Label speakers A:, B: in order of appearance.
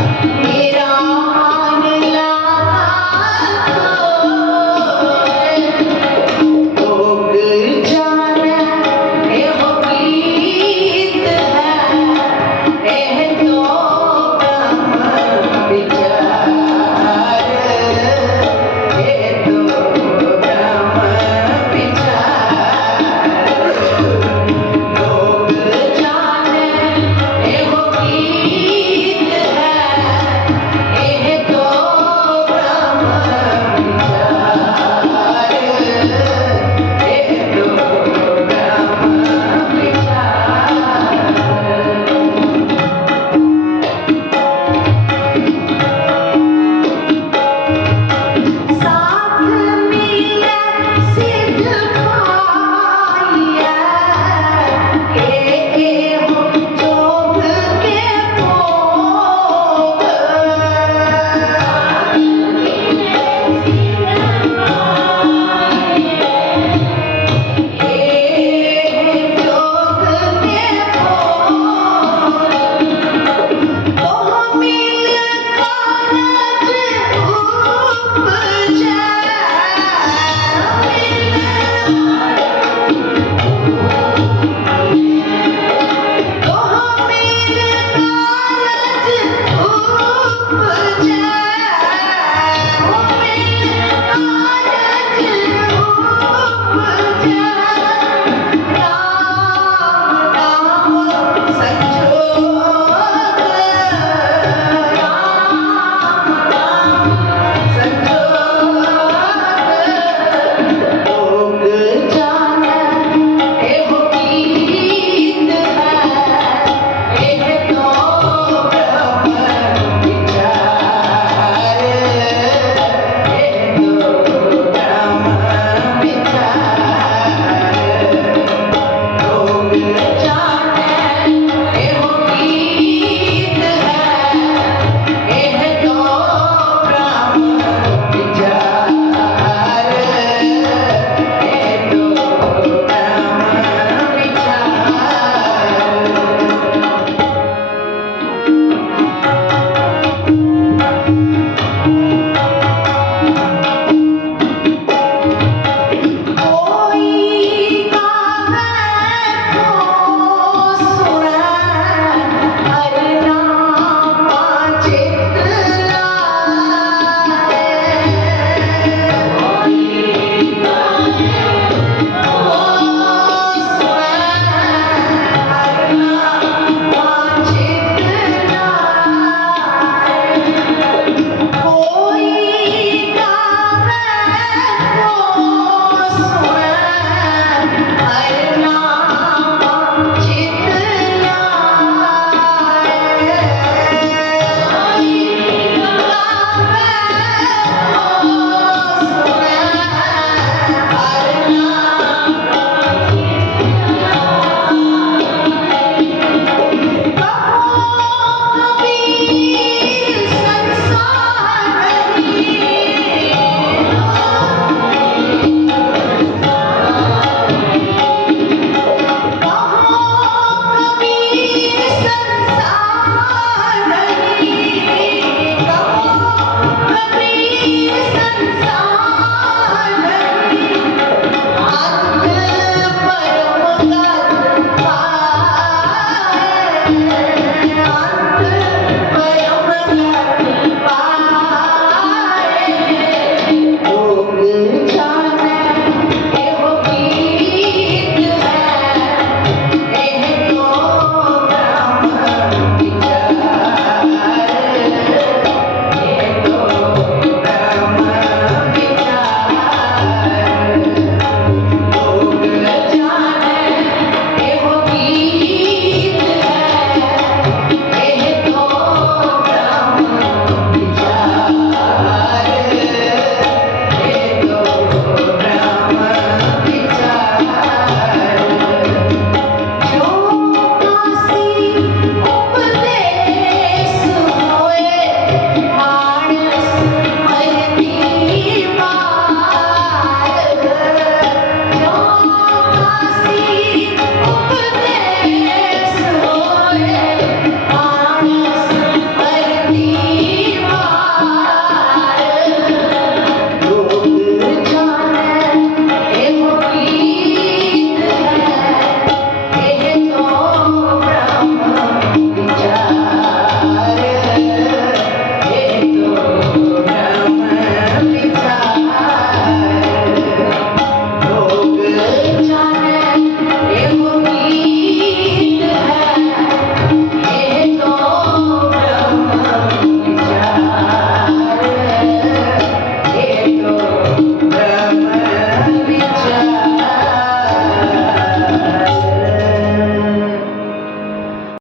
A: Thank you.